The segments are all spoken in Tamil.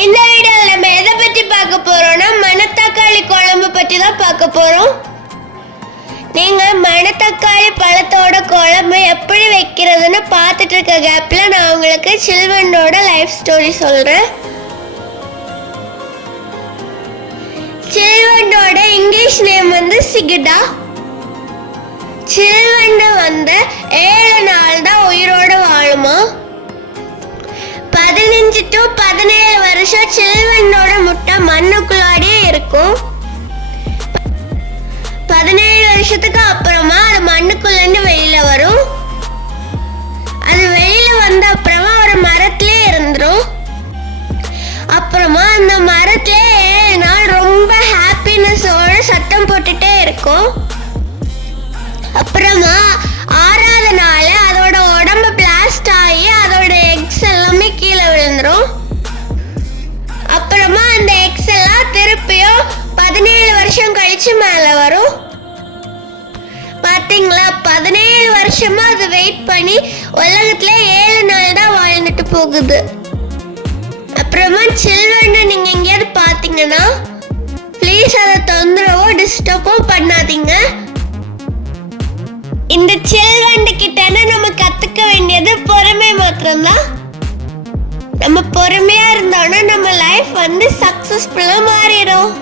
இந்த வீடியோவில் நம்ம எதை பற்றி பார்க்க போறோம்னா மணத்தக்காளி குழம்பு பற்றி தான் பார்க்க போறோம். நீங்க மணத்தக்காளி பழத்தோட குழம்பு எப்படி வைக்கிறதுன்னு பார்த்துட்டு இருக்க கேப்ல நான் உங்களுக்கு சில்வனோட லைஃப் ஸ்டோரி சொல்றேன். சில்வனோட இங்கிலீஷ் நேம் வந்து சிகிடா. சில்வண்டு வந்து ஏழு நாள் தான் உயிரோடு வாழுமா? அஞ்சு டு பதினேழு வருஷம் சில்வனோட முட்டை மண்ணுக்குள்ளாடியே இருக்கும். பதினேழு வருஷத்துக்கு அப்புறமா அது மண்ணுக்குள்ளேருந்து வெளியில வரும். அது வெளியில வந்த அப்புறமா ஒரு மரத்திலே இருந்துரும். அப்புறமா அந்த மரத்திலே ஏழு நாள் ரொம்ப ஹாப்பினஸோட சத்தம் போட்டுட்டே இருக்கும். வருஷம் கழிச்சு மேல வரும் பாத்தீங்களா பதினேழு வருஷமா அது வெயிட் பண்ணி உலகத்துல ஏழு நாள் தான் வாழ்ந்துட்டு போகுது அப்புறமா சில்வனை நீங்க எங்கேயாவது பாத்தீங்கன்னா ப்ளீஸ் அதை தொந்தரவோ டிஸ்டர்போ பண்ணாதீங்க இந்த சில்ட்ரன் கிட்ட நம்ம கத்துக்க வேண்டியது பொறுமை மாத்திரம்தான் நம்ம பொறுமையா இருந்தோம்னா நம்ம லைஃப் வந்து சக்சஸ்ஃபுல்லா மாறிடும்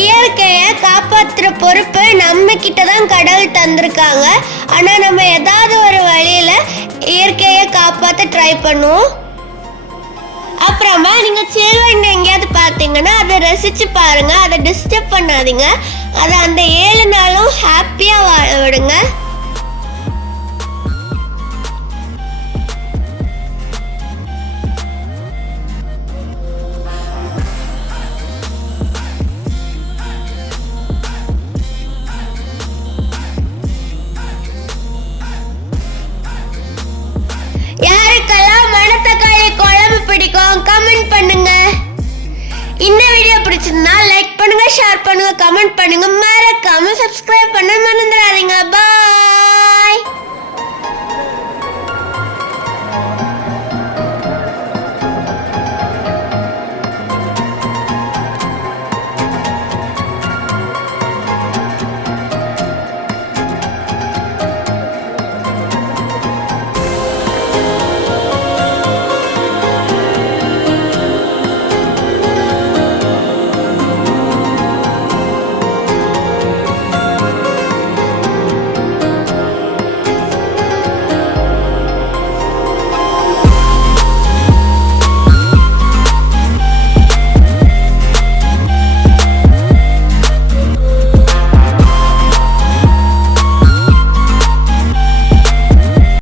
இயற்கையை காப்பாத்துற பொறுப்பு நம்ம கிட்ட தான் கடவுள் தந்திருக்காங்க. ஆனா நம்ம ஏதாவது ஒரு வழியில இயற்கையை காப்பாத்த ட்ரை பண்ணுவோம். அப்புறமா நீங்க சில்வன் எங்கேயாவது பார்த்தீங்கன்னா அதை ரசிச்சு பாருங்க. அதை டிஸ்டர்ப் பண்ணாதீங்க. அதை அந்த ஏழு நாளும் ஷேர் பண்ணுங்க கமெண்ட் பண்ணுங்க. மறக்காம சப்ஸ்கிரைப் பண்ண